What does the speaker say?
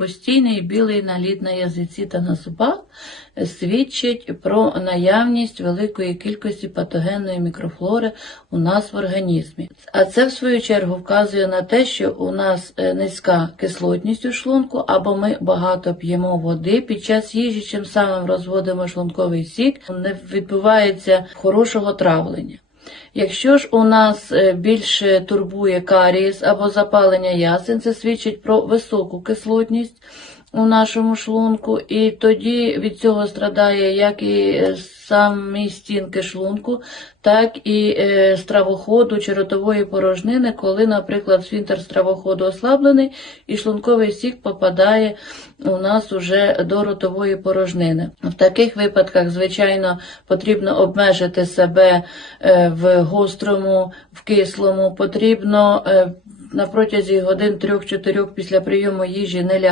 Постійний білий наліт на язиці та на зубах свідчить про наявність великої кількості патогенної мікрофлори у нас в організмі. А це, в свою чергу, вказує на те, що у нас е, низька кислотність у шлунку, або ми багато п'ємо води під час їжі, чим самим розводимо шлунковий сік, не відбувається хорошого травлення. Якщо ж у нас е, більше турбує карієс або запалення ясен, це свідчить про високу кислотність у нашому шлунку, і тоді від цього страдає як і е, самі стінки шлунку, так і е, стравоходу чи ротової порожнини, коли, наприклад, сфінтер стравоходу ослаблений і шлунковий сік попадає у нас уже до ротової порожнини. В таких випадках, звичайно, потрібно обмежити себе в гострому, в кислому, потрібно е, на протязі годин 3-4 після прийому їжі не лягати.